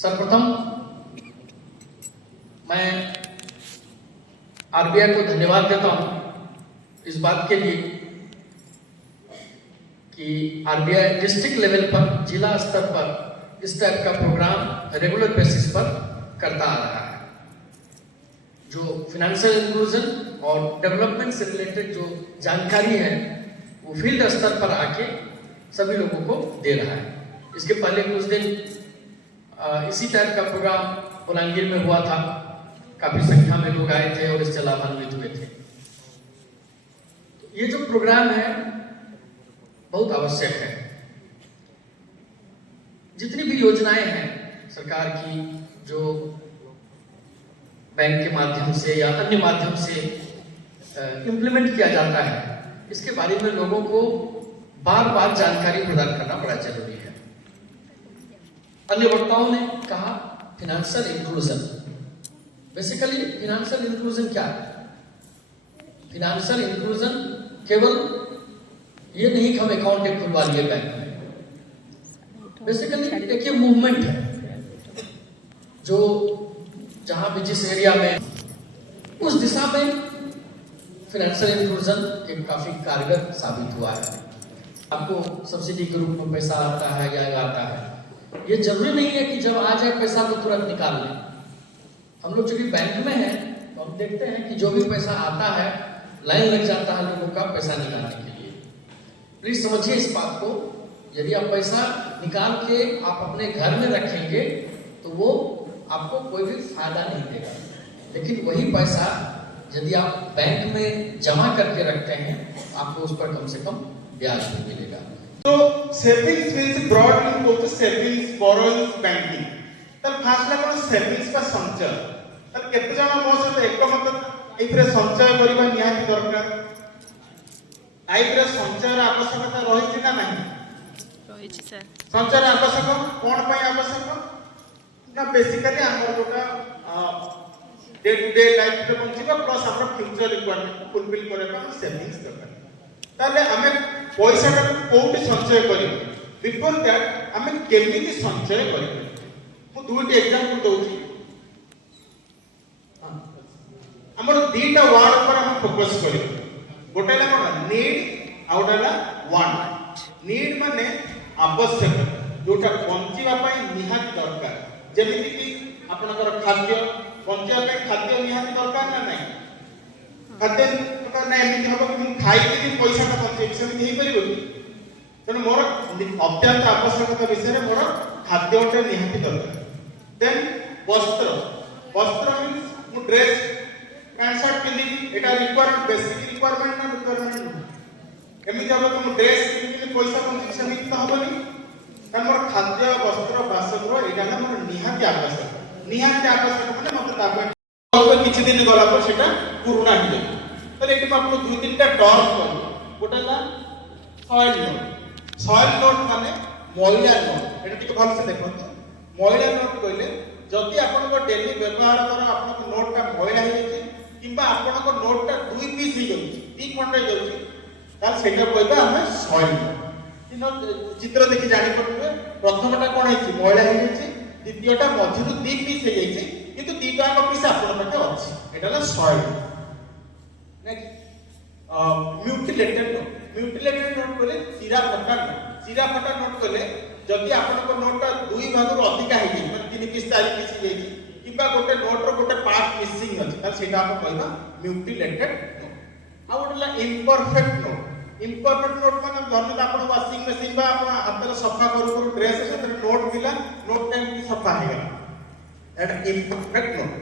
सर्वप्रथम मैं आरबीआई को धन्यवाद देता हूं इस बात के लिए कि आरबीआई डिस्ट्रिक्ट लेवल पर, जिला स्तर पर इस टाइप का प्रोग्राम रेगुलर बेसिस पर करता आ रहा है। जो फाइनेंशियल इंक्लूजन और डेवलपमेंट से रिलेटेड जो जानकारी है वो फील्ड स्तर पर आके सभी लोगों को दे रहा है। इसके पहले कुछ दिन इसी टाइप का प्रोग्राम बुलंदशहर में हुआ था, काफी संख्या में लोग आए थे और इससे लाभान्वित हुए थे। तो ये जो प्रोग्राम है बहुत आवश्यक है। जितनी भी योजनाएं हैं सरकार की, जो बैंक के माध्यम से या अन्य माध्यम से इम्प्लीमेंट किया जाता है, इसके बारे में लोगों को बार बार जानकारी प्रदान करना बड़ा जरूरी है। अन्य वक्ताओं ने कहा financial inclusion. Basically financial inclusion क्या है? फाइनेंशियल इंक्लूजन केवल ये नहीं कि हम अकाउंट एक खुलवा लिए बैंक में। बेसिकली एक ये मूवमेंट है जो जहां भी जिस एरिया में उस दिशा में फाइनेंशियल इंक्लूजन एक काफी कारगर साबित हुआ है। आपको सब्सिडी के रूप में पैसा आता है या आता है, ये जरूरी नहीं है कि जब आ जाए पैसा तो तुरंत निकाल लें। हम लोग चूंकि बैंक में हैं तो हम देखते हैं कि जो भी पैसा आता है लाइन लग जाता है लोगों का पैसा निकालने के लिए। प्लीज समझिए इस बात को, यदि आप पैसा निकाल के आप अपने घर में रखेंगे तो वो आपको कोई भी फायदा नहीं देगा, लेकिन वही पैसा यदि आप बैंक में जमा करके रखते हैं आपको उस पर कम से कम ब्याज भी मिलेगा। तो सेविंग्स मींस ब्रॉडली बोलते सेविंग्स, बोरोइंग्स, बैंकिंग। तर फास्ट ला कोन सेविंग्स का संचय। तर केते जण मो सहित एकमत एथरे संचय करिबा निहाती दरकार। आइरे संचय आवश्यकता रही ना नहीं? रही सर। संचय आवश्यक कोन पय आवश्यक ना? बेसिकली हमर गोटा डे टू डे लाइफ रे पहुंचीबा प्लस हमर फ्यूचर रिक्वायरमेंट फुलफिल करबा हम सेविंग्स दरकार। ताले हमें पैसा का कोउटी संचय करियो, बिफोर दैट हमें केमिति संचय करियो। मु दुटी एग्जांपल दोची। हमर दीटा वर्ड पर हम फोकस करियो। गोटेला कोन नीड आउटाला वांट। नीड माने आवश्यक, जोटा पहुंचीबा पई निहाती दरकार। जेमिति कि आपनकर खाद्य पहुंचीबा पई खाद्य निहाती दरकार ना नहीं? खाद्य तो ना एमिति हबो कि खाई कि पैसा का बचे सेमिति हे परिबो कि? तने मोर अत्यंत आवश्यकता विषय रे मोर खाद्य ओटे निहाती दरकार। देन वस्त्र। वस्त्र मींस मु ड्रेस पैंट शर्ट पिंदी एटा रिक्वायरमेंट, बेसिक रिक्वायरमेंट ना रिक्वायरमेंट। एमिति हबो कि मु ड्रेस पिंदी पैसा बचे सेमिति तो हबो नि। तने मोर खाद्य, वस्त्र, बासगृह एटा ना मोर निहाती आवश्यक। निहाती आवश्यक माने मते तापर किछि दिन गला पर सेटा पूर्ण हो जाय। तले एटी आपको दुई तीनटा टर्म कर। गोटेला सॉइल नोट। सॉइल नोट माने मयला नोट। एटा टिके भल से देखंतु। मयला नोट कहले जदि आपन को डेली व्यवहार कर आपन को नोट का मयला हे जे किबा आपन को नोट टा दुई पीस ही जाउची, ती खंड हे जाउची, ताल सेटा कहबा हमें सॉइल नोट। इन चित्र देखि जानि पड़बे प्रथमटा कोन हेची मयला हे जेची, द्वितीयटा मझिरु दी पीस हे जेची, किंतु दीटा को पीस आपन पाटे अछि। एटा ला soil. Mutilated note. Mutilated note बोले चिरा फटा नोट। चिरा फटा नोट बोले जदि आपन को नोट दुई भाग रो अधिका हे जे माने तीन पीस चार पीस हे जे किबा गोटे नोट रो गोटे पार्ट मिसिंग अछि त सेटा आप कहबा म्यूटिलेटेड नोट। आ गोटेला इम्परफेक्ट नोट। इम्परफेक्ट नोट माने धरन आपन वाशिंग मशीन बा आपन हाथ सफा करू ड्रेस से नोट दिला, नोट टाइम की सफा हे गला, एटा इम्परफेक्ट नोट।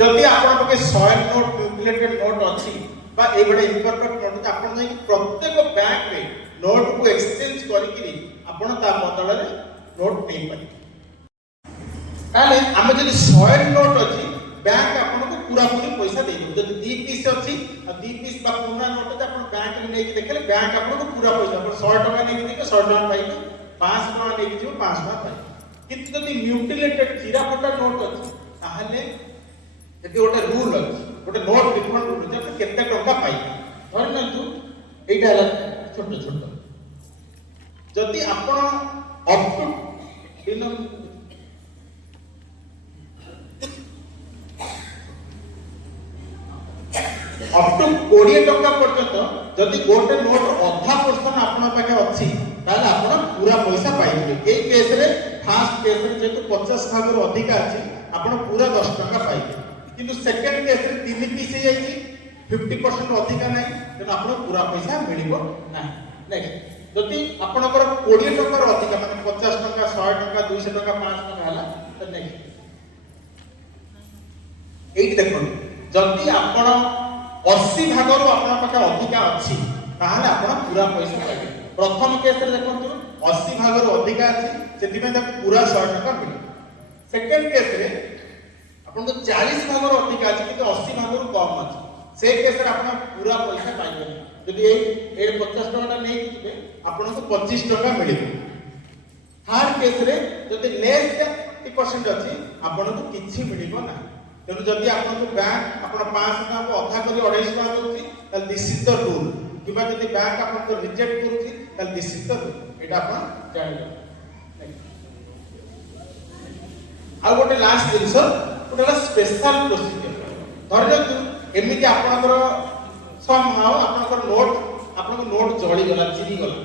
जदि आपन के सॉइल नोट, म्यूटिलेटेड नोट अछि बा ए बडे इम्परफेक्ट नोट आपन नै प्रत्येक बैंक रे नोट को एक्सचेंज करि कि आपन ता बदल रे नोट नै पाइ। ताले हम जदि सॉइल नोट अछि बैंक आपन को पूरा पूरी पैसा दे दो। जदि 2 पीस अछि आ 2 पीस बा पूरा नोट त आपन बैंक रे नै कि देखले बैंक आपन को पूरा पैसा आपन 100 टका नै कि 100 टका पाइ, 500 टका नै कि 500 टका पाइ। किंतु जदि म्यूटिलेटेड चिरा फटा नोट अछि ताहले एति गोटे रूल अछि, गोटे नोट डिफरेंट रूल जे केते टका पाइ। धर नतु एटा हला छोट छोट। जदि आपण अप टू दिन अप टू 20 टका पर्यंत जदि गोटे नोट अधा पर्सन आपण पाखे अछि ताले आपण पूरा पैसा पाइबे। ए केस रे फर्स्ट केस रे जेतु 50 भाग रो अधिक अछि आपण पूरा 10 टका पाइबे। किंतु सेकंड केस रे 3 पीस हे जाई 50% अधिक नै तेन आपण पूरा पैसा मिलिबो नाही। नेक्स्ट जदि आपणकर 20 टका रो अधिक माने 50 टका 100 टका 200 टका 500 टका हला त नेक्स्ट एई देखो जदि आपण 80 भाग रो आपण पाखे अधिक अछि ताहाले आपण पूरा पैसा पाइबे। प्रथम केस रे देखंतु 80 भाग रो अधिक अछि सेति में ताको पूरा 100 टका मिले। सेकंड केस रे आपण को 40 भाग रो अधिक अछि किंतु 80 भाग रो कम अछि से केस रे आपण पूरा पैसा पाइबे। जदि ए 50 टका नै दिबे आपण को 25 टका मिलिबे। थर्ड केस रे जदि लेस देन 50% अछि आपण को किछि मिलिबो ना। तेणु जदि आपण को बैंक आपण 500 टका को अधा करी 250 टका दोछि त दिस इज द रूल। किबा जदि बैंक आपण को रिजेक्ट करूछि त दिस इज द रूल। एटा आपण जानिबो। आ गोटे लास्ट जिंस गोटे स्पेशल प्रोसीजर धरजतु एमिति आपनकर सम हाउ आपनकर नोट जळी गला चिरी गला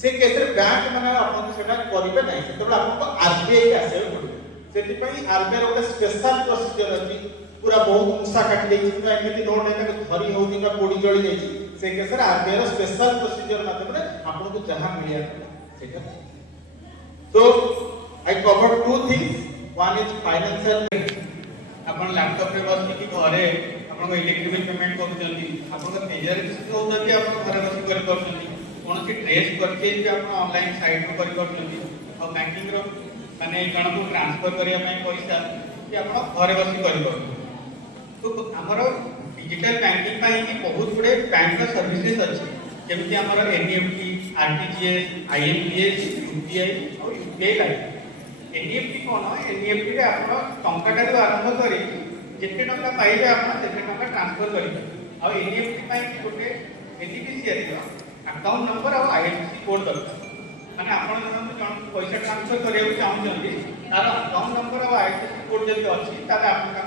से केस रे बैंक माने आपन को सेटा करिवे नै सेतबे आपन को आरबीआई के आसे पड़िबे। सेति पई आरबीआई गोटे स्पेशल प्रोसीजर अछि पूरा बहुत मुसा काटी देछि किबा एमिति नोट एटा धरी होउनी बा पोडी जळी जाइछि से केस रे आरबीआई रो स्पेशल प्रोसीजर माध्यम रे आपन को जहां मिलिया सेटा। So I cover two things. One is financial आपण लैपटॉप रे बस कि घरे आपण इलेक्ट्रिक बिल पेमेंट करूछंती आपण तेजर होउछंती आपण घरे बस कर करछंती कोन सी ड्रेस परचेज भी आपण ऑनलाइन साइट रो कर करछंती और बैंकिंग रो माने जण को ट्रांसफर करिया पई पैसा कि आपण घरे बस कर करछंती। तो हमर डिजिटल बैंकिंग पई कि बहुत गुडे बैंक सर्विसेज अछि जेमति हमर एनईएफटी आरटीजीएस आईएमपीएस यूपीआई और यूपीआई लाइक। एनईएफटी कोन एनईएफटी रे आपण टंकाटा रो आरंभ करी जेते टंका पाइबे आपण सेते टंका ट्रांसफर करिबे। और एनईएफटी पई कि गुटे बेनिफिशियरी रो अकाउंट नंबर और आईएफएससी कोड दरकार। माने आपण जण पैसा ट्रांसफर करिया चाहू जंती तार अकाउंट नंबर और आईएफएससी कोड जति अछि ताले आपण का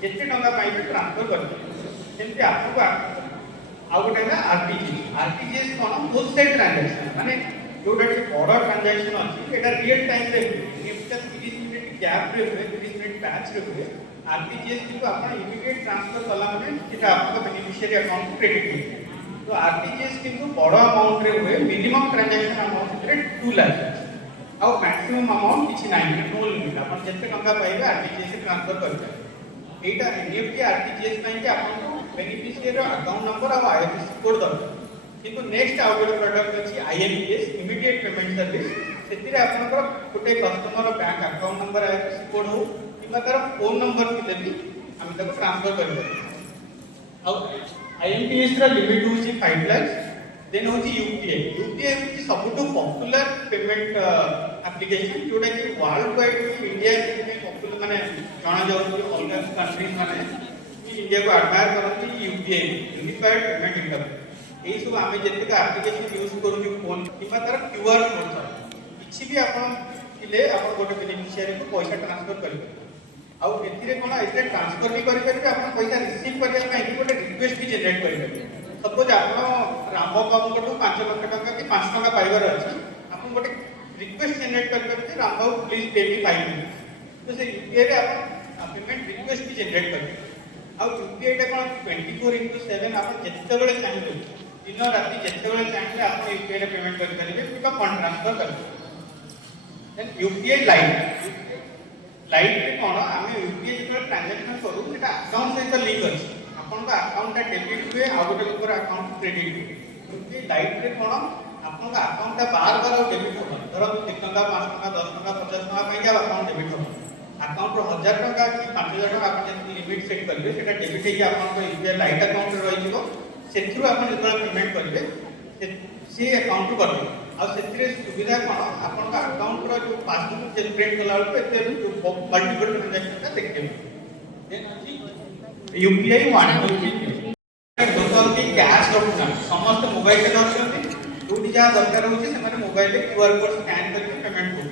जेते टंका पाइबे ट्रांसफर करिबे। जेमति आपको आ गोटे है आरटीजीएस कोन फुल सेट ट्रांजैक्शन माने जोटा कि बड़ ट्रांजैक्शन अछि एटा रियल टाइम रे निफ्टा 30 मिनिट गैप रे हुए 30 मिनिट बैच रे हुए। आरटीजीएस को आपण इमीडिएट ट्रांसफर कला माने सेटा आपको बेनिफिशियरी अकाउंट को क्रेडिट होई। तो आरटीजीएस किंतु बड़ अमाउंट रे हुए मिनिमम ट्रांजैक्शन अमाउंट रे 2 लाख और मैक्सिमम अमाउंट किछि नाही नो लिमिट आपण जेते टंका पाइबे आरटीजीएस से ट्रांसफर करबे। एटा एनईएफटी आरटीजीएस पई कि आपण को बेनिफिशियरी अकाउंट नंबर और आईएफएससी कोड दरकार। किंतु नेक्स्ट आउट गोटे प्रोडक्ट अछि आईएमपीएस इमीडिएट पेमेंट सर्विस। सेतिरे आपनकर गोटे customer bank account number IFSC code हो किबा तार फोन नंबर भी देबी हम ताको ट्रांसफर करबे। और आईएमपीएस रा लिमिट होची 5 लाख। देन होची यूपीआई होची सबटु पॉपुलर पेमेंट एप्लीकेशन जोटा कि वर्ल्ड वाइड इंडिया के पॉपुलर माने जाना जाउ अलग कंट्रीज माने इंडिया को एडमायर करती यूपीआई यूनिफाइड पेमेंट इंटरफेस। एई सब आमे जेते एप्लीकेशन यूज करू जो फोन किबा तार क्यूआर कोड था किछि भी आपण किले आपण गोटे बेनिफिशियरी को पैसा ट्रांसफर करिवे। आ एथिरे कोन एथे ट्रांसफर भी करि परिबे आपण पैसा रिसीव करिया पई गोटे रिक्वेस्ट भी जनरेट करिवे। सपोज आपण रामो बाबू को 5 लाख टका कि 5 टका पाइबार अछि आपण गोटे रिक्वेस्ट जनरेट करिवे कि राम बाबू प्लीज पे मी 5 मिनट। तो से यूपीआई रे आपण पेमेंट रिक्वेस्ट भी जनरेट करिवे। आ यूपीआई टा कोन 24/7 आपण जेते बेले चाहिबे दिन राति जेते बेले चाहिबे आपण यूपीआई रे पेमेंट करि परिबे किबा फंड ट्रांसफर करिबे। देन यूपीआई लाइट रे कोन आमे यूपीआई जो ट्रांजैक्शन करू सेटा अकाउंट सहित लिंक अछि आपन का अकाउंट डेबिट हुए आ गोटे लोकर अकाउंट क्रेडिट हुए। यूपीआई लाइट रे कोन आपन का अकाउंट बार बार डेबिट हो धर 1 टका 5 टका 10 टका 50 टका पई जा अकाउंट डेबिट हो अकाउंट रो 1000 टका कि 5000 टका आपन जे लिमिट सेट करबे सेटा डेबिट हे आपन को यूपीआई लाइट अकाउंट रे रहि जिवो सेथुर आपन जेतरा पेमेंट करबे से अकाउंट को करबे। आ सेतिरे सुविधा कोन आपन का अकाउंट रो जो पासबुक जे प्रिंट कला बेलको एते मल्टीपल ट्रांजैक्शन का देखबे। देन अछि यूपीआई 1 2 3 टोटल की कैश रखना समस्त मोबाइल रे रखछंती जोटी जा दरकार होची से माने मोबाइल रे क्यूआर कोड स्कैन करके पेमेंट हो।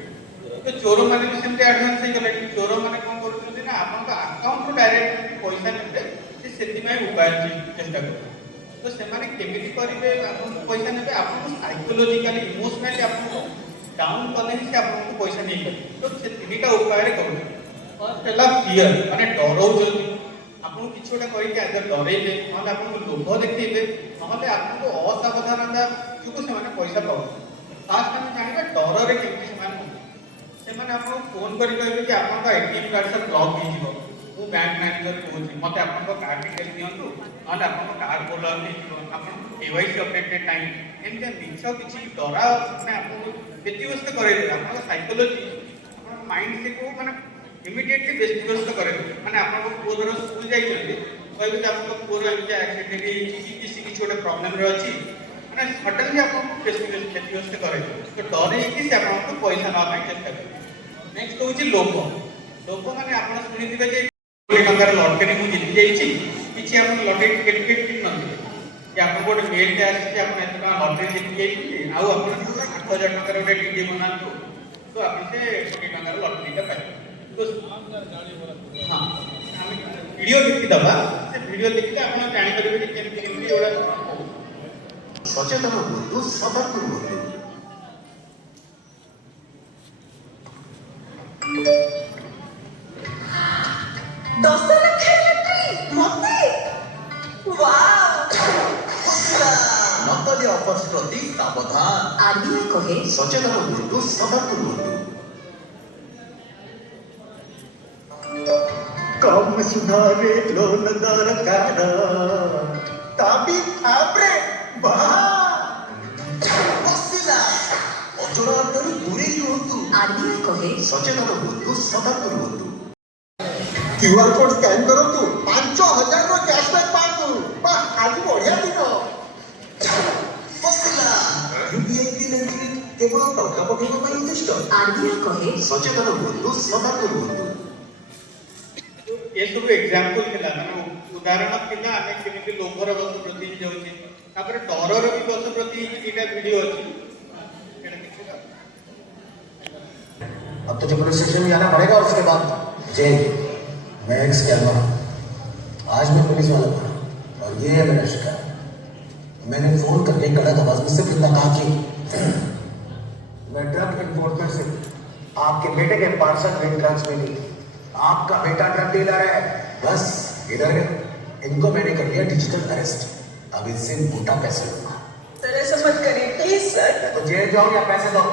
तो चोर माने भी सेमते एडवांस हे गले चोर माने कोन करछंती ना आपन का अकाउंट रो डायरेक्ट पैसा नेबे से सेति में मोबाइल चेष्टा कर तो सेमाने केमिति करिवे आपन पैसा नेबे आपन साइकोलॉजिकली इमोशनली आपन डाउन कले ही से आपन पैसा नहीं कर तो से तीनटा उपाय रे करू फर्स्ट हला फियर माने डरौ जल्दी आपन किछोटा करि के आदर डरेबे माने आपन लोभ देखैबे माने आपन असावधानता जो सेमाने पैसा पाउ फास्ट हम जानिबे डर रे केमिति सेमाने आपन फोन करि कहबे कि आपन का एटीएम कार्ड से ब्लॉक हो जिवो मु बैंक मैनेजर कहूची मते आपन को कार्ड डिटेल दियंतु माने आपन को कार्ड बोला नै आपन केवाईसी अपडेटेड टाइम एमते मिछ किछि डरा माने आपन व्यतिव्यस्त करे आपन साइकोलॉजी आपन माइंड से को माने इमीडिएटली व्यतिव्यस्त करे माने आपन को पूरा स्कूल जाई छथि कहबे कि आपन को पूरा एमते एक्सीडेंट ही किसी की छोटे प्रॉब्लम रे अछि माने सडनली आपन को व्यतिव्यस्त करे तो डर है कि से आपन को पैसा ना पाइ चेष्टा करे नेक्स्ट होची लोभ लोभ माने आपन सुनिथिबे जे टंकार लॉटरी मु जीति जाइछि किछि आपन लॉटरी टिकट किन नथि कि आपन गोटे मेल ते आछि कि आपन एत टका लॉटरी जीति जाइछि आउ आपन 8000 टका रे डीडी बनातु तो आपन से 20 टका लॉटरी का पाइ तो हां हम वीडियो देखि दबा से वीडियो देखि आपन जानि परिबे कि केमति केमति एवडा सचेतन हुंतु सतर्क हुंतु नकली ऑफर्स प्रति सावधान आरबीआई कहे सचेतन हुंतु सतर्क हुंतु कम सुधारे लोन दरकार ताबी आब्रे बहा बसिला अजरा तरी दूरी हुंतु आरबीआई कहे सचेतन हुंतु सतर्क हुंतु क्यूआर कोड स्कैन करंतु 5000 रो कैशबैक पांतु बा आज बढ़िया दिन बसिला यूपीआई दिने केवल टका पठेबा ପାଇଁ ଉଦ୍ଦିଷ୍ଟ आरबीआई कहे सचेतन हुंतु सतर्क हुंतु ये सब एग्जांपल थिला माने उदाहरण थिला आमे केमिति लोभर वस्तु प्रति जाउछि तापर डरर भी वस्तु प्रति एटा वीडियो अछि अब तो पुलिस स्टेशन में जाना पड़ेगा और उसके बाद जेल मैं एक स्कैमर आज मैं पुलिस वाला था और ये है मेरा शिकार मैंने फोन करके कड़क आवाज में सिर्फ इतना कहा कि मैं ड्रग इन्फोर्समेंट से आपके बेटे के पार्सल में ड्रग्स मिली आपका बेटा ड्रग डीलर है बस इधर इनको मैंने कर लिया डिजिटल अरेस्ट अब इससे मोटा पैसे लूंगा सर ऐसा मत करिए प्लीज सर तो जेल जाओ या पैसे दो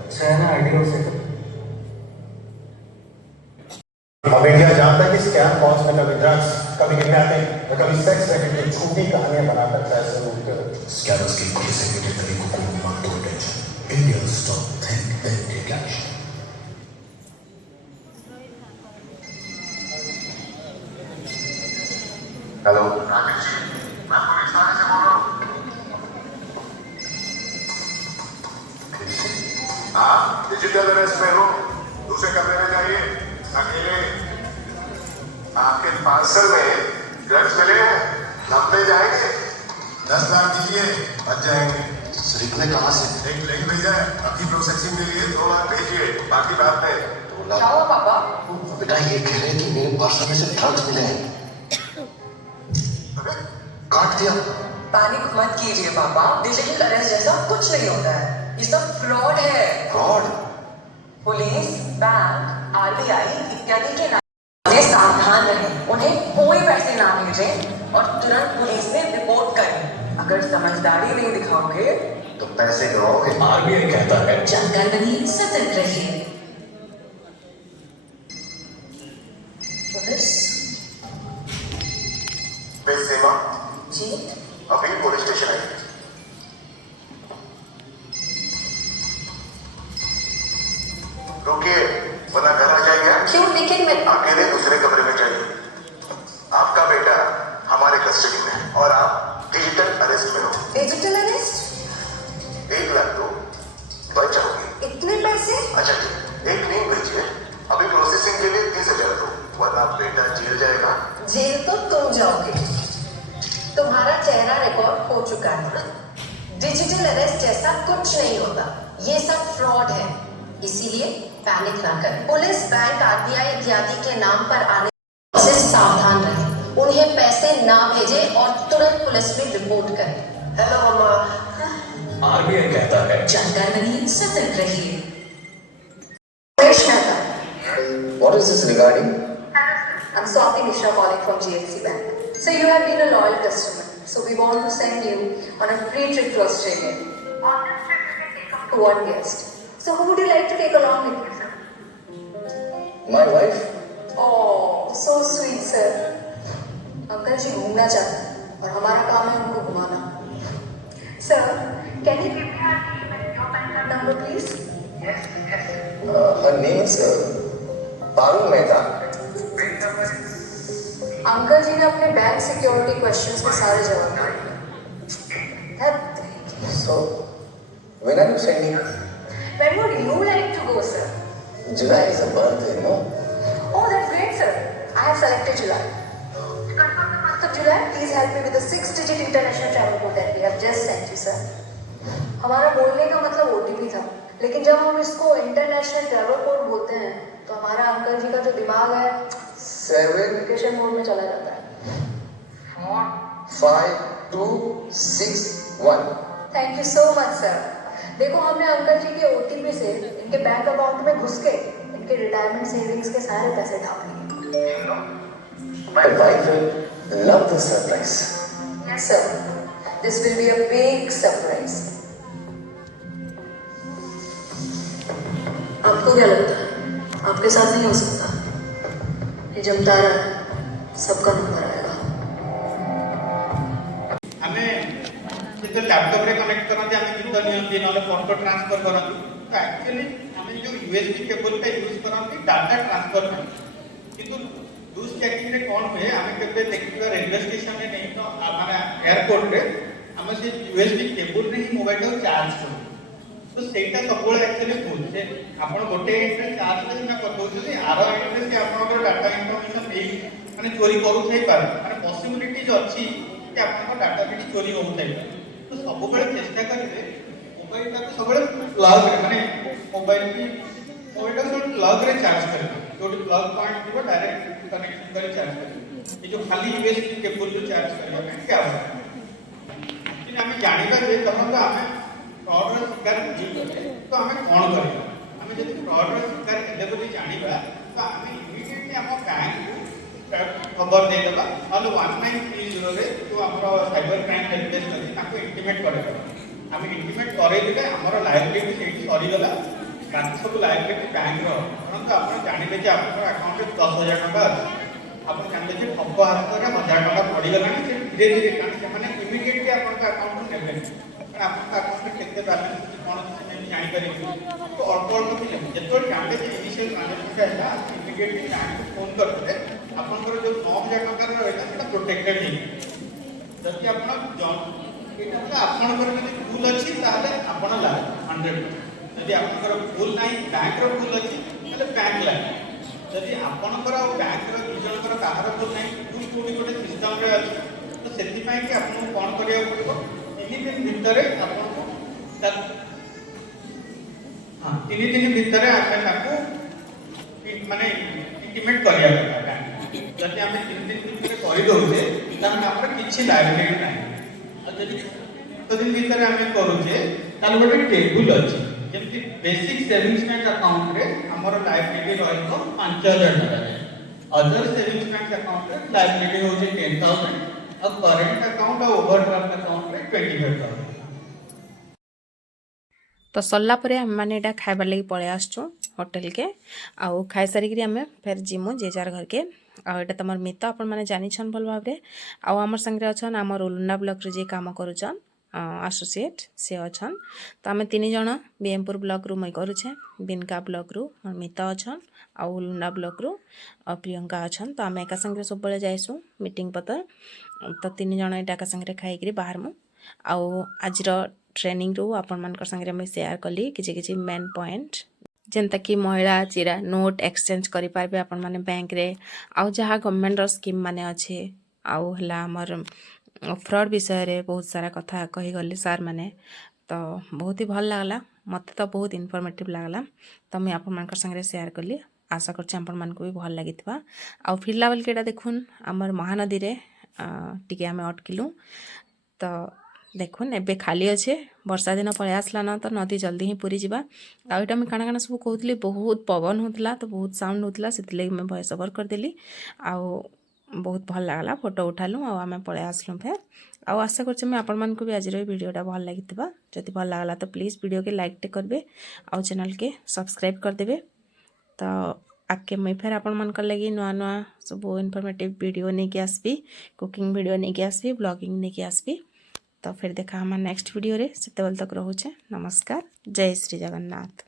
अच्छा है ना आइडिया से अब इंडिया जानता है कि स्कैम कॉल्स में कभी ड्रग्स कभी किडनैपिंग तो कभी सेक्स रैकेट की झूठी कहानियां बनाकर पैसे लूटते हैं स्कैमर्स की खुद से मिले तरीकों को मत दो tension India stop think then take action hello Rakesh ji मैं पुलिस थाने से बोल रहा हूँ हाँ डिजिटल अरेस्ट में हो दूसरे कमरे में जाइए अकेले आपके पार्सल में ड्रग्स मिले हैं लंबे जाएंगे 10 लाख दीजिए बच जाएंगे सिर्फ ने कहा से एक लिंक भेजा है आपकी प्रोसेसिंग के लिए 2 लाख भेजिए बाकी बात में 2 लाख क्या हुआ पापा बेटा ये कह रहे हैं कि मेरे पार्सल में से ड्रग्स मिले हैं काट दिया पैनिक मत कीजिए पापा डिजिटल अरेस्ट जैसा कुछ नहीं होता है ये सब फ्रॉड है फ्रॉड पुलिस बैंक आरबीआई इत्यादि के नाम से सावधान रहें उन्हें कोई पैसे ना भेजें और तुरंत पुलिस में रिपोर्ट करें अगर समझदारी नहीं दिखाओगे तो पैसे गिराओगे आरबीआई कहता है जानकार बनिए सतर्क रहिए पुलिस मिस सीमा जी अभी पुलिस स्टेशन आई रुकिए वरना घर आ जाएंगे क्यों लेकिन मैं अकेले दूसरे कमरे में जाइए आपका बेटा हमारे कस्टडी में है और आप डिजिटल अरेस्ट में हो डिजिटल अरेस्ट 1 लाख दो बच जाओगे इतने पैसे अच्छा जी एक लिंक भेजिए अभी प्रोसेसिंग के लिए 30,000 दो वरना बेटा जेल जाएगा जेल तो तुम जाओगे तुम्हारा चेहरा रिकॉर्ड हो चुका है डिजिटल अरेस्ट जैसा कुछ नहीं होता ये सब फ्रॉड है इसीलिए पैनिक ना कर पुलिस बैंक आरबीआई इत्यादि के नाम पर आने से सावधान रहें उन्हें पैसे ना भेजें और तुरंत पुलिस में रिपोर्ट करें। हेलो मम्मा, आरबीआई कहता है जानकार बनिए, सतर्क रहिए। Fresh Mehta. What is this regarding? I'm Swati Mishra calling from GXC Bank. So you have been a loyal customer. So we want to send you on a free trip to Australia. On this trip you can take up to one guest. So who would you like to take along with you, sir? My wife. Oh, so sweet, sir. Uncle ji घूमना चाहते हैं और हमारा काम है उनको घुमाना। Sir, can you give me her name and your PAN card number, please? Yes. Her name is Parul Mehta. Uncle ji ने अपने बैंक सिक्योरिटी क्वेश्चंस के सारे जवाब दिए। So when are you sending? When would you like to go, sir? July is a birthday, no? Oh, that's great, sir. I have selected July. To confirm the month of July, please help me with the 6-digit international travel code that we have just sent you, sir. हमारा बोलने का मतलब OTP था, लेकिन जब हम इसको international travel code बोलते हैं तो हमारा अंकल जी का जो दिमाग है 7 मोड में चला जाता है। 4 5 2 6 1। Thank you so much, sir. देखो, हमने अंकल जी के OTP से इनके बैंक अकाउंट में घुस के इनके रिटायरमेंट सेविंग्स के सारे पैसे ढाप लिए। My wife will love this surprise. Yes, sir. This will be a big surprise. आपको क्या लगता है? आपके साथ नहीं हो सकता? ये जमता रहा है, सबका नंबर आएगा। आमे जेते लैपटॉप रे कनेक्ट करते आमे गीत नियंती नले फोटो ट्रांसफर करते तो एक्चुअली आमे जो यूएसबी केबल का यूज करते डाटा ट्रांसफर में किंतु दूस चेकिंग रे कोन हुए आमे केबे देखिबा रेलवे स्टेशन रे नहीं तो माने एयरपोर्ट रे आमे से यूएसबी केबल रे ही मोबाइल को चार्ज करू तो सेटा सबले एक्चुअली भूल से आपण गोटे एंड चार्ज ले ना कर दोछली आरो एंड से आपन डाटा इंफॉर्मेशन दे माने चोरी करू थाई पार माने पॉसिबिलिटीज अछि कि आपन डाटा भी चोरी हो थाई तो सब बेले चेष्टा करिवे मोबाइल का सब बेले प्लग रे माने मोबाइल को प्लग रे चार्ज करिवे तो प्लग पॉइंट दिबो डायरेक्ट कनेक्शन करे चार्ज करिवे ये जो खाली यूएसबी केबल जो चार्ज करबा में क्या हो कि हमें जानिबा जे तहन हमें फ्रॉड रे शिकार नहीं तो हमें कौन करिबा हमें जब फ्रॉड रे शिकार हेले बोली जानिबा तो हमें इमीडिएटली हम बैंक खबर दे देबा और 1930 रे जो हमरो साइबर क्राइम हेल्प डेस्क अछि ताको इंटीमेट करे हमें इंटीमेट करे दिले हमरो लायबिलिटी सेठी सरी गला बाकी सब लायबिलिटी बैंक रो परंतु आपण जानिबे जे आपन अकाउंट रे 10000 टका आपण जानबे जे ठप्प हाथ करे 1000 टका पड़ी गलानी से धीरे धीरे कारण से माने इमीडिएटली आपन अकाउंट रे नेबे आपका अकाउंट में कितने बैलेंस कौन से जान करेंगे तो अल्प भी जो जानते थे इनिशियल ट्रांजैक्शन है इमीडिएटली बैंक को फोन करते आपनकर जो 9000 टका रहता है प्रोटेक्टेड नहीं जबकि आपन एटा आपनकर यदि भूल अछि ताले आपन ला 100 यदि आपनकर भूल नहीं बैंक रो भूल अछि ताले बैंक ला यदि आपनकर बैंक रो दुजनकर काहर भूल नहीं भूल कोडी कोटे सिस्टम रे अछि तो सेति पई कि आपन कोन करिया पड़िबो दिन भितरे आपको हाँ 3 दिन भितरे आपने ताको माने इंटीमेट करिया पड़ता है जति हमें 3 दिन भितरे करि दोछे तहन हमर किछि लायबिलिटी नाही आ जति तो दिन भितरे हमें करूछे ताल गोटे टेबल अछि जेमति बेसिक सेविंग्स बैंक अकाउंट रे हमर लायबिलिटी रहइतो 5000 टका रे अदर सेविंग्स बैंक अकाउंट रे लायबिलिटी होचे 10000 और करंट अकाउंट और ओवरड्राफ्ट अकाउंट रे 25000 तो सरला परे हम माने एटा खाइबार लगी पळे आछू होटल के आउ खाइ सारिक आम फेर जिमु जे जार घर के आ एटा तमर मित्र अपन माने जानि छन भल भाबरे आउ हमर संगे अछन हमर उलुंडा ब्लॉक रे जे काम करूछन एसोसिएट से अछन तो आम 3 जण बीएमपुर ब्लॉक रु मई करूछे बिनका ब्लॉक रु मोर मित्र अछन आउ उलुंडा ब्लॉक रु प्रियंका अछन तो आम एका संगे सब बेले जाइसु मीटिंग पतर तो 3 जण एटा एका संगे खाइ करी बाहर मु आउ आज ट्रेनिंग रू आपण मानकर संगे मैं शेयर कली किछि मेन पॉइंट जेनता कि महिला चिरा नोट एक्सचेंज करि पारबे आपण माने बैंक रे आउ जहाँ गवर्नमेंट रो स्कीम माने अच्छे आउ हला हमर फ्रॉड विषय रे बहुत सारा कथा कहि गले सर माने तो बहुत ही भल लागला मते तो बहुत इन्फॉर्मेटिव लागला तो मैं आपण मानकर संगे शेयर कली आशा करछि आपण मानकु भी भल लागितबा। आ फिरला बेल केटा देखुन हमर महानदी रे टिके आमे अटकिलु तो देखुन एबे खाली अच्छे वर्षा दिन पलि आसला ना तो नदी जल्दी ही पूरी जावा। आईटा मुझे काना काना सब कहूली बहुत पवन होता तो बहुत साउंड होता से मैं वॉइस ओवर करदेली आउ बहुत भल लगला फोटो उठालु आम पलि आसलु फेर आउ आशा करछि मैं आपण मानकु भी आज वीडियोटा भल लागितबा। जदि भल लागला तो प्लीज़ वीडियो के लाइक टे करबे आउ चैनल के सब्सक्राइब कर देबे। तो आगे मुई फेर आपण मानकर लगी नुआ नुआ सब इनफॉर्मेटिव वीडियो नहीं के आसबी कुकिंग वीडियो नहीं के आसबी ब्लॉगिंग नहीं के आसबी। तो फिर देखा हमारे नेक्स्ट वीडियो रे से तक रहुचे नमस्कार जय श्री जगन्नाथ।